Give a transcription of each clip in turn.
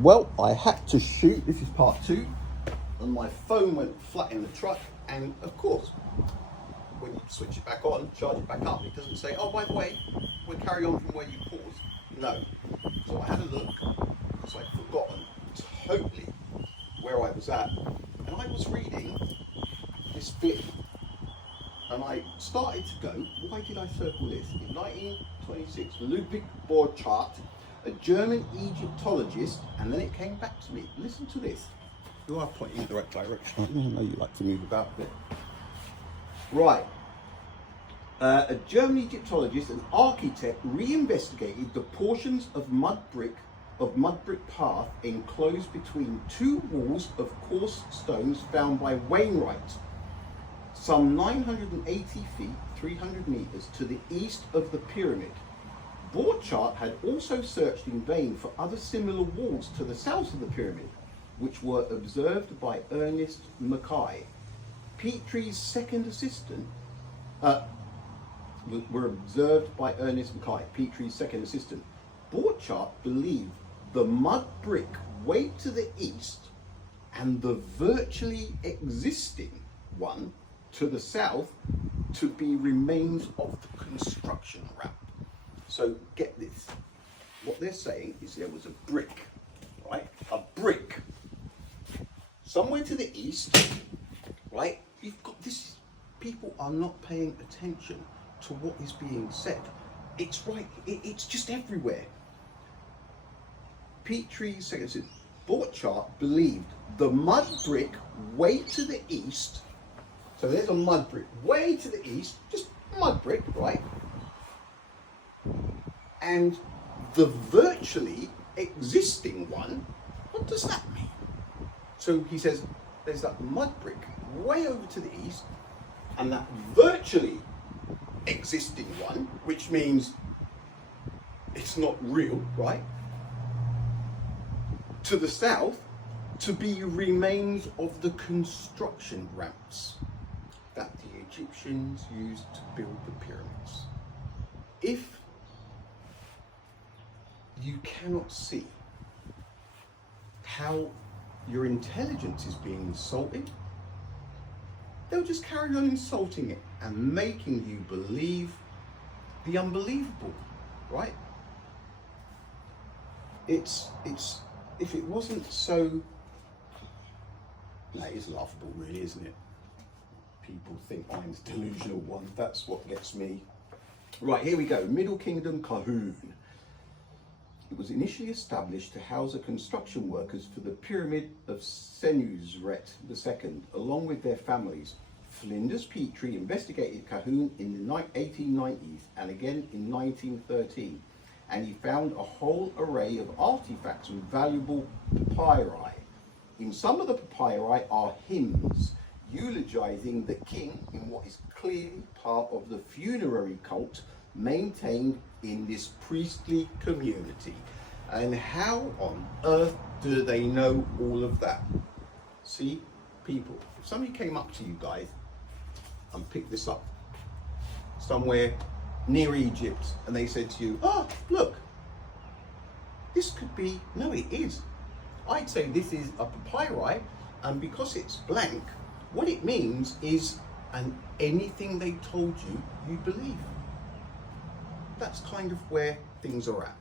Well, I had to shoot, this is part 2, and my phone went flat in the truck, and of course, when you switch it back on, charge it back up, it doesn't say, oh, by the way, we'll carry on from where you paused. No. So I had a look, because I'd forgotten totally where I was at, and I was reading this bit, and I started to go, why did I circle this? In 1926, Ludwig Borchardt, a German Egyptologist, and then it came back to me. Listen to this. You are pointing in the right direction. I know you like to move about a bit. Right. A German Egyptologist and architect re-investigated the portions of mud brick path enclosed between two walls of coarse stones found by Wainwright, some 980 feet, 300 meters to the east of the pyramid. Borchardt had also searched in vain for other similar walls to the south of the pyramid, which were observed by Ernest Mackay, Petrie's second assistant. Were observed by Ernest Mackay, Petrie's second assistant. Borchardt believed the mud brick way to the east and the virtually existing one to the south to be remains of the construction ramp. So get this, what they're saying is there was a brick, right? A brick. Somewhere to the east, right? You've got this, people are not paying attention to what is being said. It's right, it's just everywhere. Petrie's second assistant, Borchardt believed the mud brick way to the east, so there's a mud brick way to the east, just mud brick, right? And the virtually existing one, what does that mean? So he says there's that mud brick way over to the east and that virtually existing one, which means it's not real, right? To the south, to be remains of the construction ramps that the Egyptians used to build the pyramids. If you cannot see how your intelligence is being insulted, they'll just carry on insulting it and making you believe the unbelievable, right? It's if it wasn't so, no, it's laughable really, isn't it? People think I'm the delusional one. That's what gets me. Right, here we go. Middle Kingdom Kahun. It was initially established to house the construction workers for the pyramid of Senusret II, along with their families. Flinders Petrie investigated Kahun in the 1890s and again in 1913, and he found a whole array of artifacts and valuable papyri. In some of the papyri are hymns eulogizing the king in what is clearly part of the funerary cult maintained in this priestly community. And how on earth do they know all of that? See, people, if somebody came up to you guys and picked this up somewhere near Egypt and they said to you, oh, look, this could be, no, it is. I'd say this is a papyri, and because it's blank, what it means is, and anything they told you, you believe. That's kind of where things are at.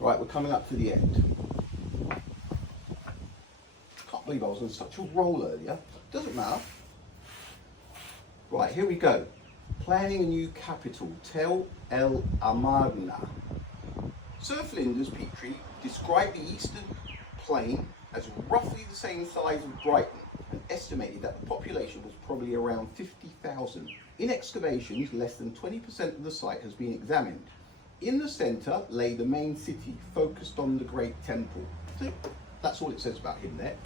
Right, we're coming up to the end. Can't believe I was on such a roll earlier. Doesn't matter. Right, here we go. Planning a new capital, Tel El Amarna. Sir Flinders Petrie described the eastern plain as roughly the same size as Brighton and estimated that the population was probably around 50,000. In excavations, less than 20% of the site has been examined. In the centre lay the main city, focused on the Great Temple. So that's all it says about him there.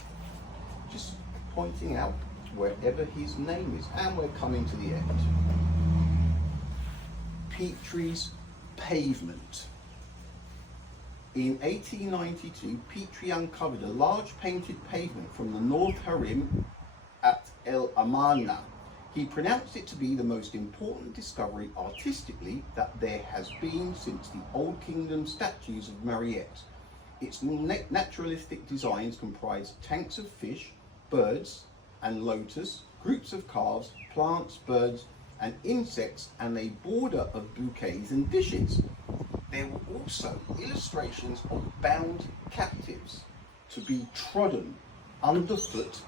Just pointing out wherever his name is. And we're coming to the end. Petrie's pavement. In 1892, Petrie uncovered a large painted pavement from the North Harim at El Amarna. He pronounced it to be the most important discovery artistically that there has been since the Old Kingdom statues of Mariette. Its naturalistic designs comprise tanks of fish, birds and lotus, groups of calves, plants, birds and insects, and a border of bouquets and dishes. There were also illustrations of bound captives to be trodden underfoot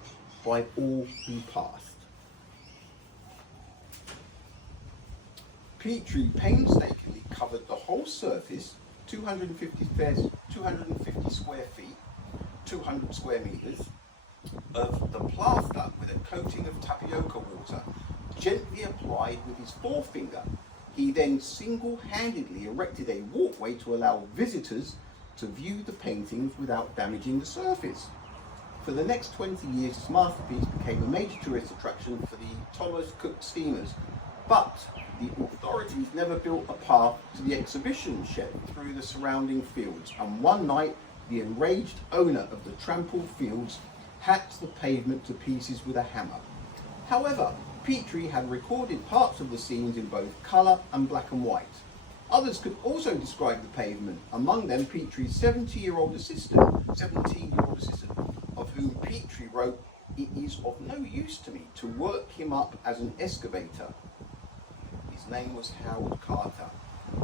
by all who passed. Petrie painstakingly covered the whole surface, 250 square feet, 200 square meters, of the plaster with a coating of tapioca water, gently applied with his forefinger. He then single-handedly erected a walkway to allow visitors to view the paintings without damaging the surface. For the next 20 years, his masterpiece became a major tourist attraction for the Thomas Cook steamers, but the authorities never built a path to the exhibition shed through the surrounding fields, and one night the enraged owner of the trampled fields hacked the pavement to pieces with a hammer. However, Petrie had recorded parts of the scenes in both colour and black and white. Others could also describe the pavement, among them Petrie's 17-year-old assistant, of whom Petrie wrote, "It is of no use to me to work him up as an excavator." His name was Howard Carter.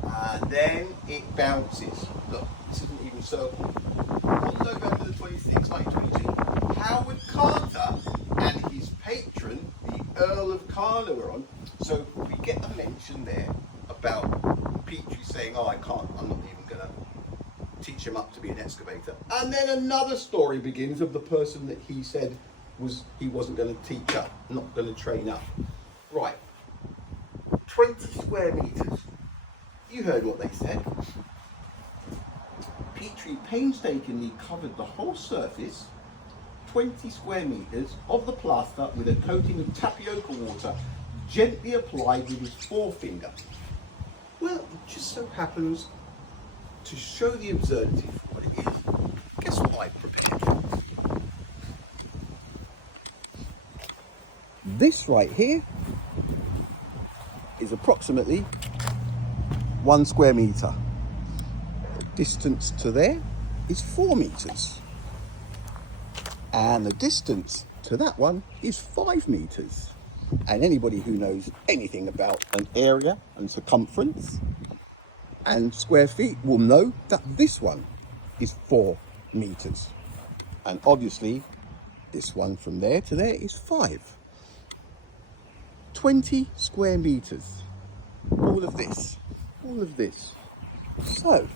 And then it bounces. Look, this isn't even circled. On November the 26th, 1922, Howard Carter and his patron, the Earl of Carter, were on. So we get a mention there about Petrie saying, "Oh, I'm not even going to teach him up to be an excavator." And then another story begins of the person that he said he wasn't going to teach up, not going to train up. Right. 20 square meters. You heard what they said. Petrie painstakingly covered the whole surface, 20 square meters, of the plaster with a coating of tapioca water, gently applied with his forefinger. Well, it just so happens to show the absurdity for what it is. Guess what I prepared? This right here is approximately 1 square meter. The distance to there is 4 meters. And the distance to that one is 5 meters. And anybody who knows anything about an area and circumference and square feet will know that this one is 4 meters. And obviously this one from there to there is 5. 20 square meters. All of this. So,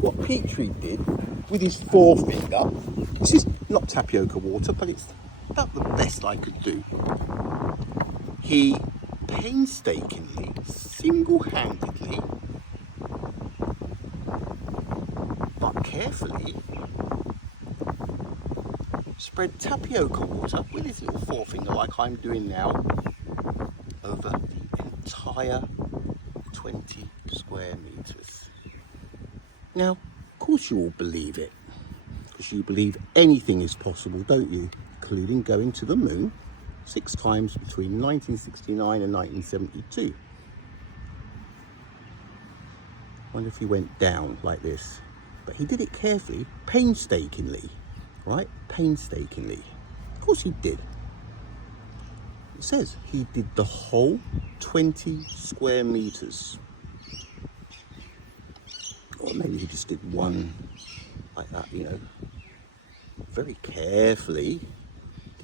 what Petrie did with his forefinger, this is not tapioca water, but it's about the best I could do. He painstakingly, single-handedly, but carefully, spread tapioca water with his little forefinger, like I'm doing now, over the entire 20 square meters. Now, of course you all believe it, because you believe anything is possible, don't you? Including going to the moon 6 times between 1969 and 1972. I wonder if he went down like this. But he did it carefully, painstakingly, right? Painstakingly. Of course he did. It says he did the whole 20 square meters. Or maybe he just did one like that, you know, very carefully,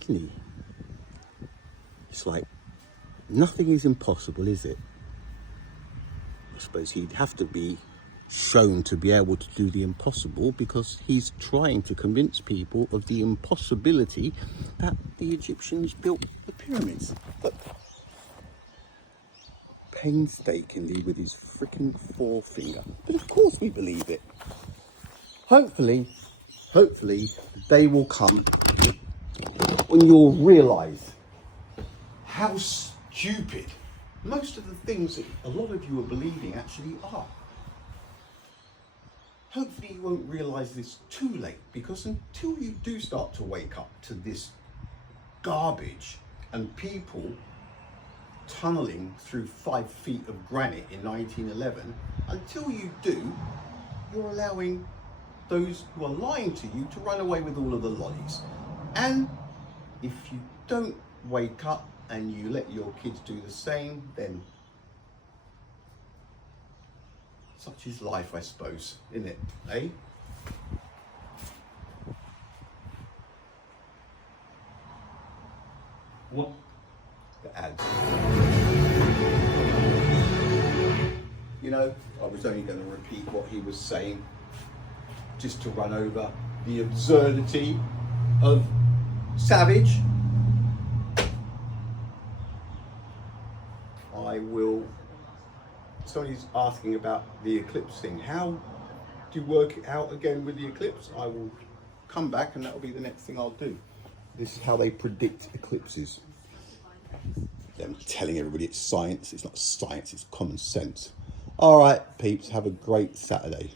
didn't he? It's like, nothing is impossible, is it? I suppose he'd have to be shown to be able to do the impossible, because he's trying to convince people of the impossibility that the Egyptians built the pyramids. Look, painstakingly with his frickin' forefinger. But of course we believe it. Hopefully they will come when you'll realise how stupid most of the things that a lot of you are believing actually are. Hopefully you won't realise this too late, because until you do start to wake up to this garbage and people tunnelling through 5 feet of granite in 1911, until you do, you're allowing those who are lying to you to run away with all of the lollies. And if you don't wake up and you let your kids do the same, then such is life, I suppose, isn't it? Eh? What? The ads. You know, I was only going to repeat what he was saying, just to run over the absurdity of Savage. I will. Somebody's asking about the eclipse thing. How do you work it out again with the eclipse? I will come back and that will be the next thing I'll do. This is how they predict eclipses. I'm telling everybody it's science. It's not science, it's common sense. All right, peeps, have a great Saturday.